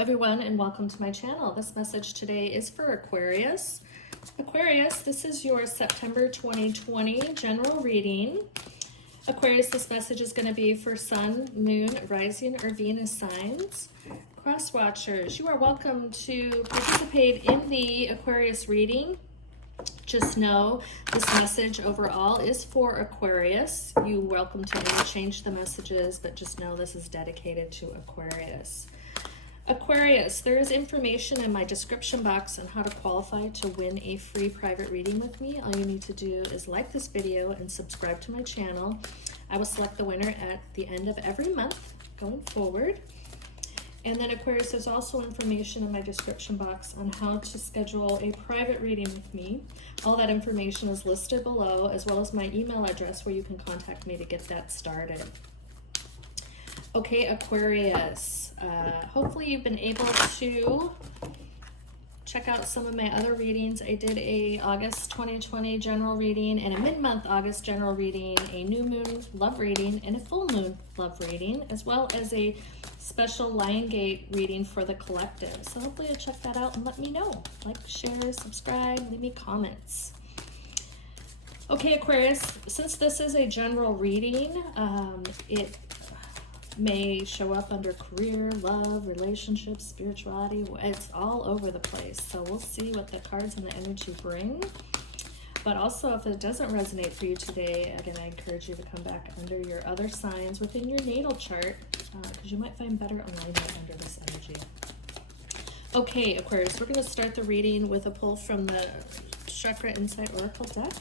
Everyone, and welcome to my channel. This message today is for Aquarius. Aquarius, this is your September 2020 general reading. Aquarius, this message is going to be for Sun, Moon, Rising, or Venus signs. Cross watchers, you are welcome to participate in the Aquarius reading. Just know this message overall is for Aquarius. You're welcome to interchange the messages, but just know this is dedicated to Aquarius. Aquarius, there is information in my description box on how to qualify to win a free private reading with me. All you need to do is like this video and subscribe to my channel. I will select the winner at the end of every month going forward. And then Aquarius, there's also information in my description box on how to schedule a private reading with me. All that information is listed below, as well as my email address where you can contact me to get that started. Okay, Aquarius, hopefully you've been able to check out some of my other readings. I did a August 2020 general reading and a mid-month August general reading, a new moon love reading, and a full moon love reading, as well as a special Lion Gate reading for the collective. So hopefully you'll check that out and let me know. Like, share, subscribe, leave me comments. Okay, Aquarius, since this is a general reading, it may show up under career, love, relationships, spirituality. It's all over the place. So we'll see what the cards and the energy bring. But also, if it doesn't resonate for you today, again, I encourage you to come back under your other signs within your natal chart, because you might find better alignment under this energy. Okay, Aquarius, we're going to start the reading with a pull from the Chakra Insight Oracle deck.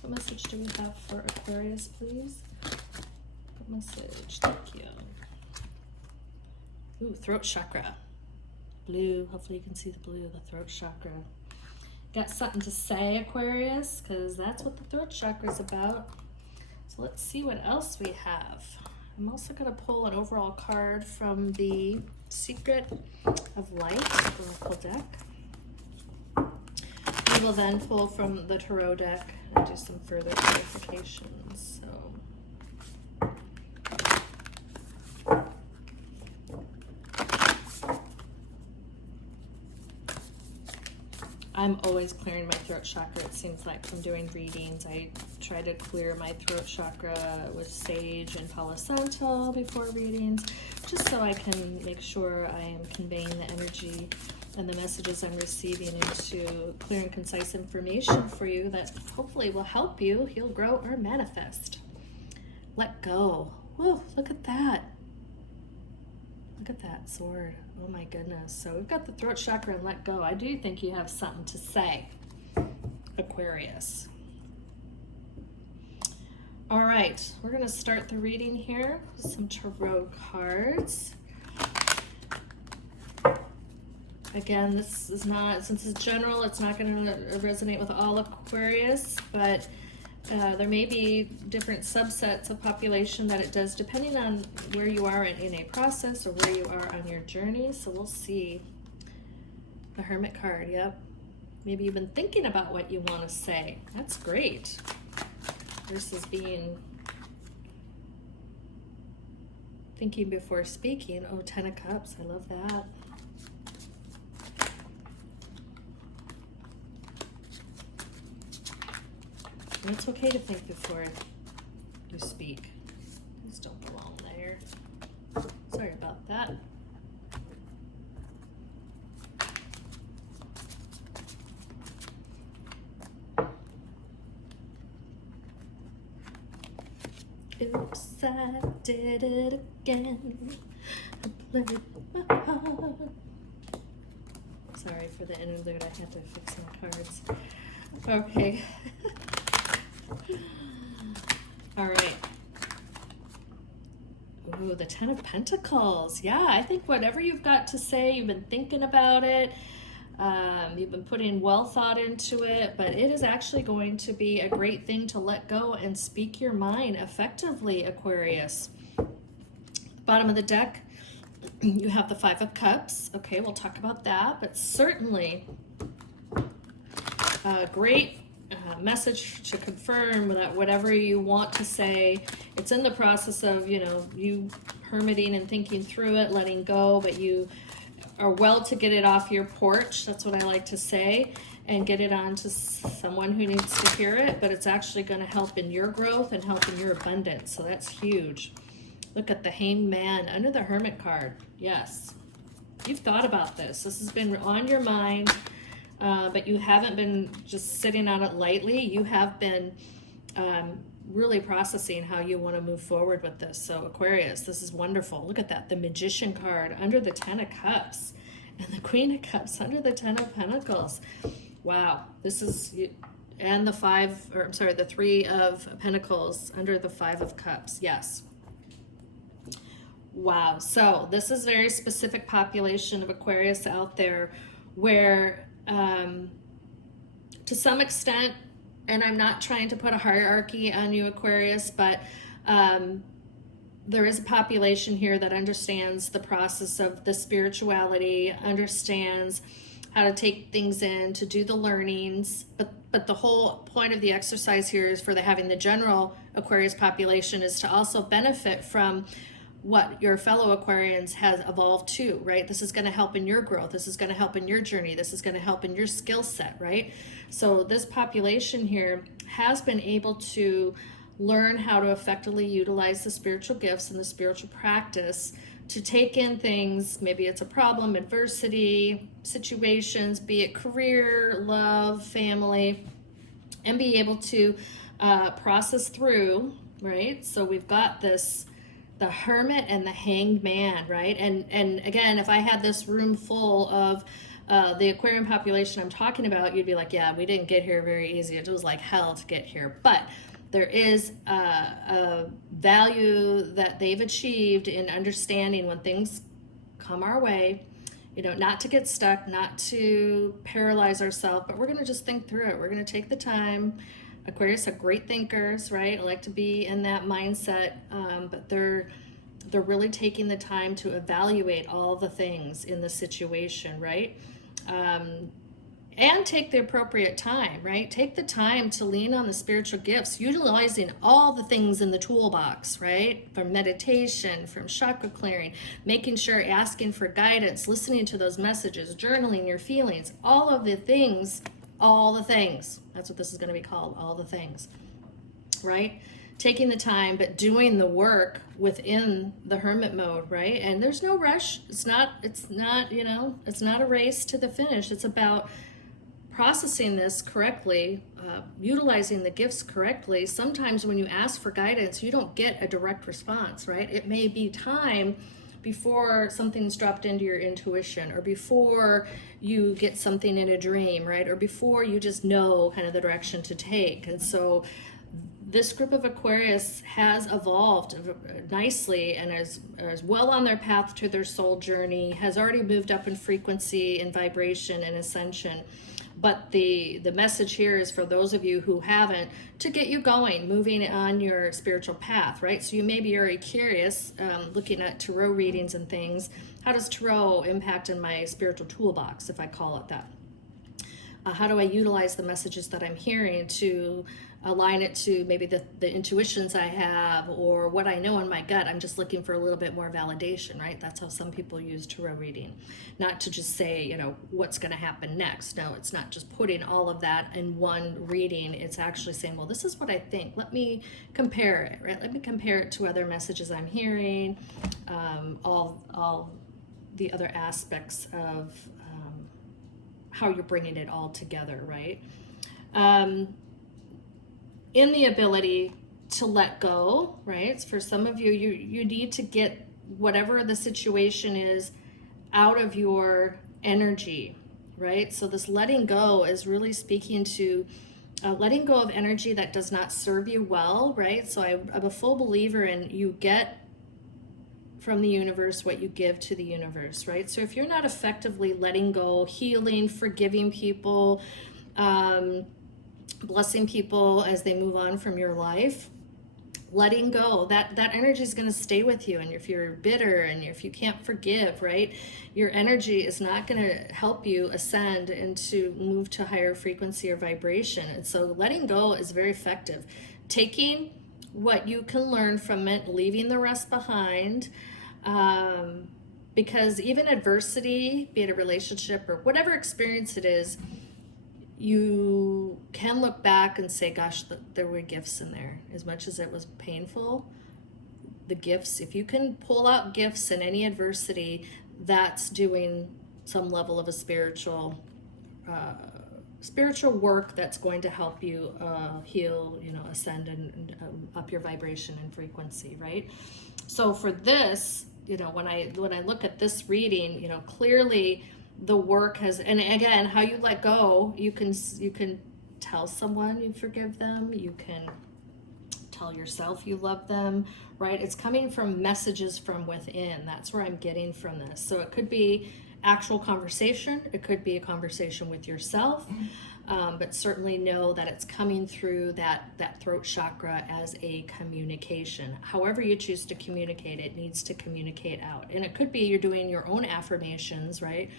What message do we have for Aquarius, please? Message, thank you. Ooh, throat chakra. Blue, hopefully you can see the blue, the throat chakra. Got something to say, Aquarius? Because that's what the throat chakra is about. So let's see what else we have. I'm also going to pull an overall card from the Secret of Light Oracle deck. We will then pull from the Tarot deck and do some further clarifications. So I'm always clearing my throat chakra. It seems like from doing readings, I try to clear my throat chakra with sage and Palo Santo before readings, just so I can make sure I am conveying the energy and the messages I'm receiving into clear and concise information for you that hopefully will help you heal, grow, or manifest. Let go. Whoa, look at that. Look at that sword. Oh my goodness. So we've got the throat chakra and let go. I do think you have something to say, Aquarius. All right, we're going to start the reading here with some tarot cards. Again, this is not, since it's general, it's not going to resonate with all Aquarius, but there may be different subsets of population that it does, depending on where you are in a process or where you are on your journey. So we'll see. The Hermit card, yep. Maybe you've been thinking about what you want to say. That's great. Versus being thinking before speaking. Oh, 10 of Cups. I love that. And it's okay to think before you speak. These don't belong there. Sorry about that. Oops, I did it again. I played my heart. Sorry for the interlude. I had to fix my cards. Okay. All right. Ooh, the 10 of Pentacles. Yeah, I think whatever you've got to say, you've been thinking about it. You've been putting well thought into it, but it is actually going to be a great thing to let go and speak your mind effectively, Aquarius. Bottom of the deck, you have the Five of Cups. Okay, we'll talk about that, but certainly a great message to confirm that whatever you want to say, it's in the process of, you hermiting and thinking through it, letting go, but you are well to get it off your porch. That's what I like to say, and get it on to someone who needs to hear it, but it's actually going to help in your growth and help in your abundance. So that's huge. Look at the Hanged Man under the Hermit card. Yes, you've thought about this. This has been on your mind, but you haven't been just sitting on it lightly. You have been really processing how you want to move forward with this. So Aquarius, this is wonderful. Look at that, the Magician card under the Ten of Cups and the Queen of Cups under the Ten of Pentacles. Wow, this is, and the Three of Pentacles under the Five of Cups. Yes. Wow, so this is very specific population of Aquarius out there where to some extent, and I'm not trying to put a hierarchy on you, Aquarius, but there is a population here that understands the process of the spirituality, understands how to take things in, to do the learnings, but the whole point of the exercise here is for having the general Aquarius population is to also benefit from what your fellow Aquarians has evolved to, right? This is going to help in your growth. This is going to help in your journey. This is going to help in your skill set, right? So this population here has been able to learn how to effectively utilize the spiritual gifts and the spiritual practice to take in things, maybe it's a problem, adversity, situations, be it career, love, family, and be able to process through, right? So we've got this, the Hermit and the Hanged Man, right? And again, if I had this room full of the Aquarian population I'm talking about, you'd be like, yeah, we didn't get here very easy. It was like hell to get here. But there is a value that they've achieved in understanding when things come our way, not to get stuck, not to paralyze ourselves, but we're going to just think through it. We're going to take the time. Aquarius are great thinkers, right? I like to be in that mindset, but they're really taking the time to evaluate all the things in the situation, right? And take the appropriate time, right? Take the time to lean on the spiritual gifts, utilizing all the things in the toolbox, right? From meditation, from chakra clearing, making sure, asking for guidance, listening to those messages, journaling your feelings, all of the things. All the things. That's what this is going to be called, all the things, right? Taking the time, but doing the work within the hermit mode, right? And there's no rush. It's not, it's not a race to the finish. It's about processing this correctly, utilizing the gifts correctly. Sometimes when you ask for guidance, you don't get a direct response, right? It may be time before something's dropped into your intuition, or before you get something in a dream, right? Or before you just know kind of the direction to take. And so this group of Aquarius has evolved nicely and is well on their path to their soul journey, has already moved up in frequency and vibration and ascension. But the message here is for those of you who haven't, to get you going, moving on your spiritual path, right? So you may be very curious, looking at tarot readings and things. How does tarot impact in my spiritual toolbox, if I call it that? How do I utilize the messages that I'm hearing to align it to maybe the intuitions I have or what I know in my gut? I'm just looking for a little bit more validation, right? That's how some people use tarot reading. Not to just say, what's going to happen next. No, it's not just putting all of that in one reading. It's actually saying, well, this is what I think. Let me compare it, right? Let me compare it to other messages I'm hearing, all the other aspects of how you're bringing it all together, right? In the ability to let go, right? For some of you, you need to get whatever the situation is out of your energy, right? So this letting go is really speaking to letting go of energy that does not serve you well, right? So I'm a full believer in you get from the universe what you give to the universe, right? So if you're not effectively letting go, healing, forgiving people, blessing people as they move on from your life, letting go, that energy is going to stay with you. And if you're bitter and if you can't forgive, right, your energy is not going to help you ascend and to move to higher frequency or vibration. And so letting go is very effective. Taking what you can learn from it, leaving the rest behind, because even adversity, be it a relationship or whatever experience it is, you can look back and say, gosh, there were gifts in there. As much as it was painful, the gifts, if you can pull out gifts in any adversity, that's doing some level of a spiritual work that's going to help you heal, ascend and up your vibration and frequency, right? So for this, when I look at this reading, clearly the work has, and again, how you let go, you can tell someone you forgive them, you can tell yourself you love them, right? It's coming from messages from within. That's where I'm getting from this. So it could be actual conversation, it could be a conversation with yourself, but certainly know that it's coming through that throat chakra as a communication. However you choose to communicate, it needs to communicate out. And it could be you're doing your own affirmations, right?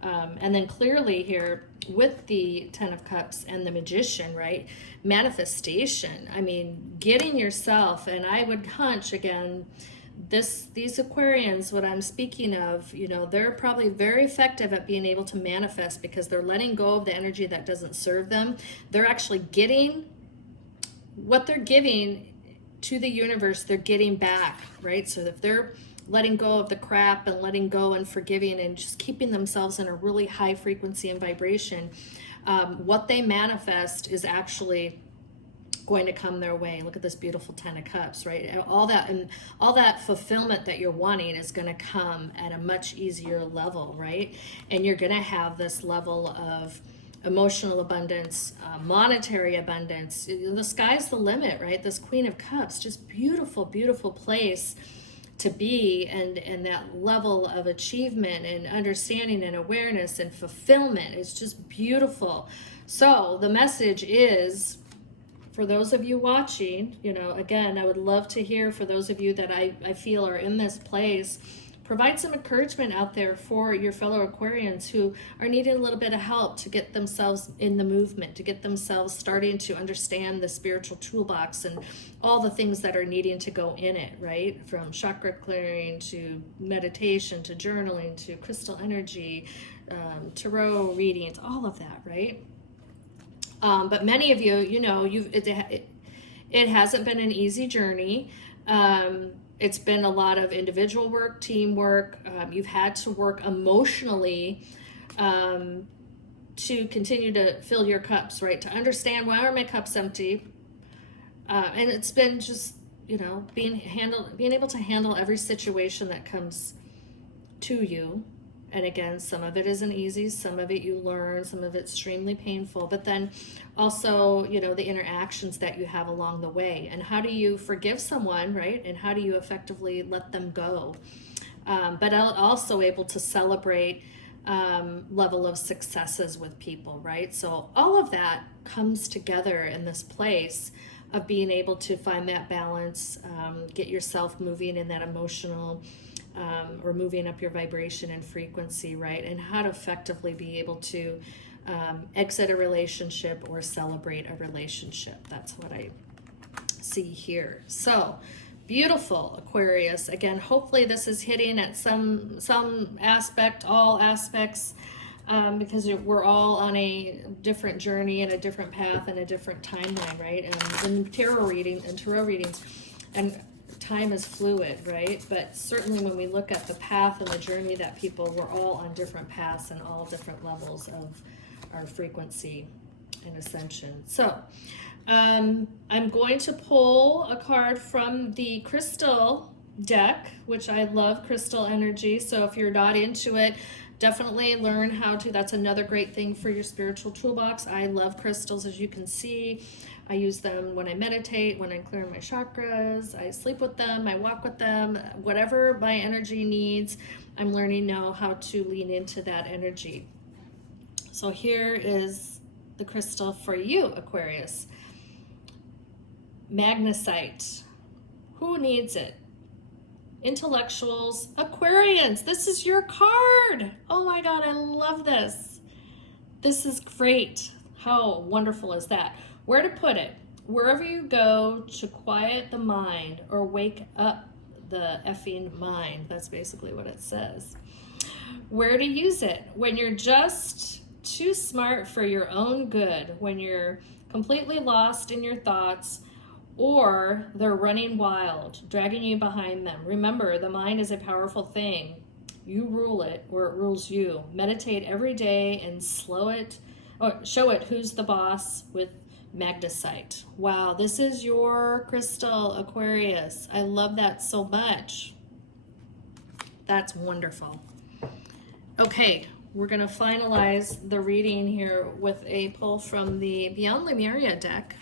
And then clearly here with the Ten of Cups and the Magician, right? Manifestation. I mean, getting yourself, and I would hunch again, these Aquarians, what I'm speaking of, they're probably very effective at being able to manifest because they're letting go of the energy that doesn't serve them. They're actually getting what they're giving to the universe, they're getting back, right? So if they're letting go of the crap and letting go and forgiving and just keeping themselves in a really high frequency and vibration, what they manifest is actually going to come their way. Look at this beautiful Ten of Cups, right? All that fulfillment that you're wanting is going to come at a much easier level, right? And you're going to have this level of emotional abundance, monetary abundance. The sky's the limit, right? This Queen of Cups, just beautiful, beautiful place to be, and that level of achievement and understanding and awareness and fulfillment is just beautiful. So the message is, for those of you watching, again, I would love to hear, for those of you that I feel are in this place, provide some encouragement out there for your fellow Aquarians who are needing a little bit of help to get themselves in the movement, to get themselves starting to understand the spiritual toolbox and all the things that are needing to go in it, right? From chakra clearing to meditation to journaling to crystal energy, tarot readings, all of that, right? But many of you, it hasn't been an easy journey. It's been a lot of individual work, teamwork. You've had to work emotionally to continue to fill your cups, right? To understand, why are my cups empty? And it's been just, being able to handle every situation that comes to you. And again, some of it isn't easy, some of it you learn, some of it's extremely painful, but then also, the interactions that you have along the way. And how do you forgive someone, right? And how do you effectively let them go? But also able to celebrate level of successes with people, right? So all of that comes together in this place of being able to find that balance, get yourself moving in that emotional or moving up your vibration and frequency, right? And how to effectively be able to exit a relationship or celebrate a relationship. That's what I see here. So beautiful, Aquarius. Again, hopefully this is hitting at some aspect, all aspects, because we're all on a different journey and a different path and a different timeline, right? And in tarot readings, and time is fluid, right? But certainly when we look at the path and the journey that people, we're all on different paths and all different levels of our frequency and ascension. So I'm going to pull a card from the crystal deck, which I love crystal energy. So if you're not into it, definitely learn how to. That's another great thing for your spiritual toolbox. I love crystals, as you can see. I use them when I meditate, when I'm clearing my chakras. I sleep with them, I walk with them. Whatever my energy needs, I'm learning now how to lean into that energy. So here is the crystal for you, Aquarius. Magnesite. Who needs it? Intellectuals, Aquarians, this is your card. Oh my God, I love this. This is great. How wonderful is that? Where to put it? Wherever you go to quiet the mind or wake up the effing mind. That's basically what it says. Where to use it? When you're just too smart for your own good, when you're completely lost in your thoughts, or they're running wild, dragging you behind them. Remember, the mind is a powerful thing. You rule it, or it rules you. Meditate every day and show it who's the boss with magnesite. Wow, this is your crystal, Aquarius. I love that so much. That's wonderful. Okay, we're going to finalize the reading here with a pull from the Beyond Lemuria deck.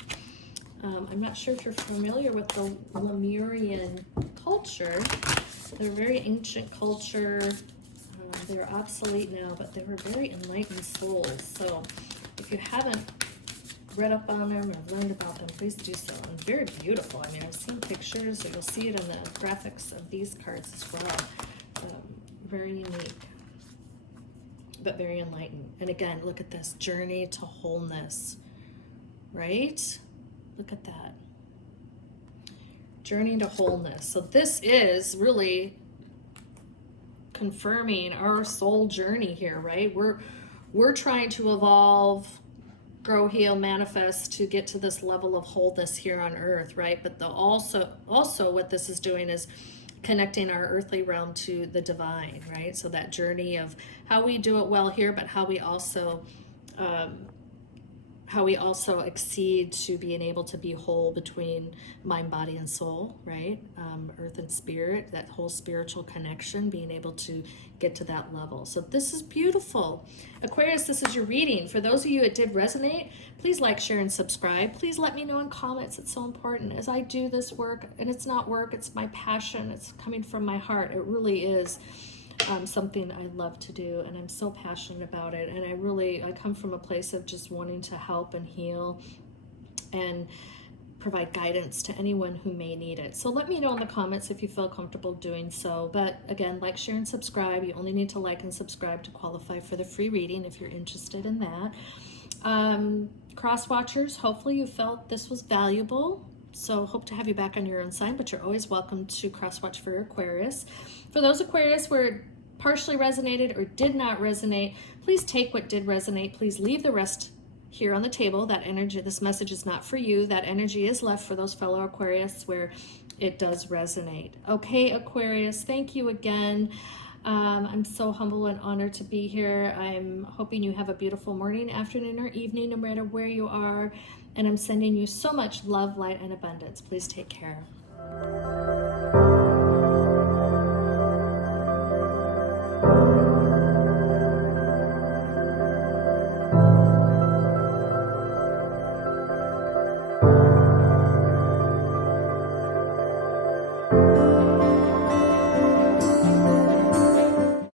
I'm not sure if you're familiar with the Lemurian culture. They're a very ancient culture. They're obsolete now, but they were very enlightened souls. So if you haven't read up on them or learned about them, please do so. And very beautiful. I mean, I've seen pictures, so you'll see it in the graphics of these cards as well. Very unique, but very enlightened. And again, look at this journey to wholeness, right? Look at that. Journey to wholeness. So this is really confirming our soul journey here, right? We're trying to evolve, grow, heal, manifest to get to this level of wholeness here on earth, right? But also what this is doing is connecting our earthly realm to the divine, right? So that journey of how we do it well here, but how we also exceed to being able to be whole between mind, body, and soul, right? Earth and spirit, that whole spiritual connection, being able to get to that level. So this is beautiful. Aquarius, this is your reading. For those of you it did resonate, please like, share, and subscribe. Please let me know in comments. It's so important as I do this work, and it's not work, it's my passion. It's coming from my heart. It really is. Something I love to do, and I'm so passionate about it, and I come from a place of just wanting to help and heal and provide guidance to anyone who may need it. So let me know in the comments if you feel comfortable doing so. But again, like, share, and subscribe. You only need to like and subscribe to qualify for the free reading if you're interested in that. Cross watchers, hopefully you felt this was valuable. So hope to have you back on your own sign, but you're always welcome to cross watch for Aquarius. For those Aquarius where it partially resonated or did not resonate, please take what did resonate. Please leave the rest here on the table. That energy, this message is not for you. That energy is left for those fellow Aquarius where it does resonate. Okay, Aquarius, thank you again. I'm so humble and honored to be here. I'm hoping you have a beautiful morning, afternoon, or evening, no matter where you are. And I'm sending you so much love, light, and abundance. Please take care.